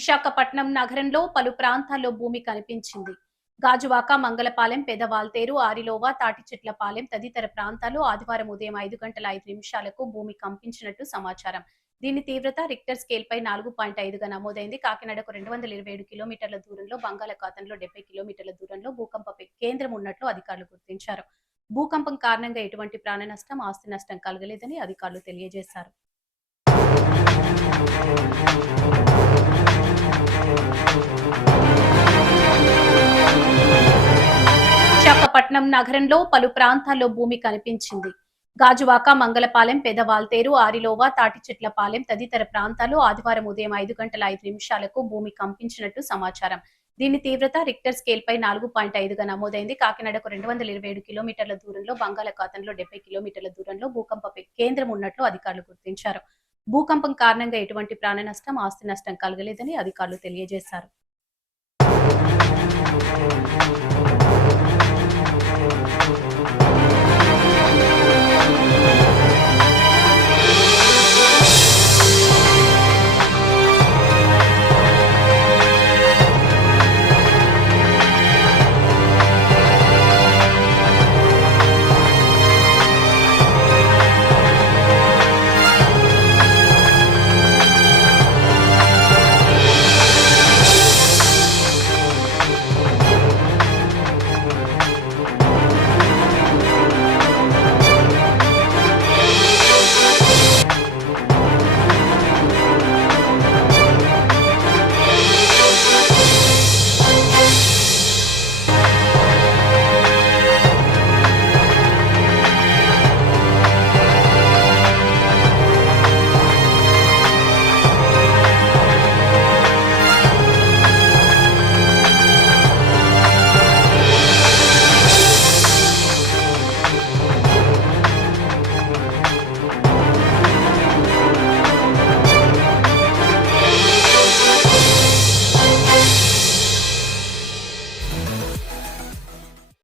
విశాఖపట్నం నగరంలో పలు ప్రాంతాల్లో భూమి కనిపించింది. గాజువాక, మంగళపాలెం, పెదవాల్తేరు, ఆరిలోవ, తాటిచెట్లపాలెం తదితర ప్రాంతాల్లో ఆదివారం ఉదయం 5:05 భూమి కంపించినట్టు సమాచారం. దీని తీవ్రత రిక్టర్ స్కేల్పై 4.5గా నమోదైంది. కాకినాడకు 227 కిలోమీటర్ల దూరంలో, బంగాళాఖాతంలో 70 కిలోమీటర్ల దూరంలో భూకంప కేంద్రం ఉన్నట్లు అధికారులు గుర్తించారు. భూకంపం కారణంగా ఎటువంటి ప్రాణ నష్టం, ఆస్తి నష్టం కలగలేదని అధికారులు తెలియజేశారు. విశాఖపట్నం నగరంలో పలు ప్రాంతాల్లో భూమి కనిపించింది. గాజువాక, మంగళపాలెం, పెదవాల్తేరు, ఆరిలోవ, తాటిచెట్లపాలెం తదితర ప్రాంతాల్లో ఆదివారం ఉదయం 5:05 భూమి కంపించినట్టు సమాచారం. దీని తీవ్రత రిక్టర్ స్కేల్పై 4.5గా నమోదైంది. కాకినాడకు 227 కిలోమీటర్ల దూరంలో, బంగాళాఖాతంలో 70 కిలోమీటర్ల దూరంలో భూకంప కేంద్రం ఉన్నట్లు అధికారులు గుర్తించారు. భూకంపం కారణంగా ఎటువంటి ప్రాణ నష్టం, ఆస్తి నష్టం కలగలేదని అధికారులు తెలియజేశారు.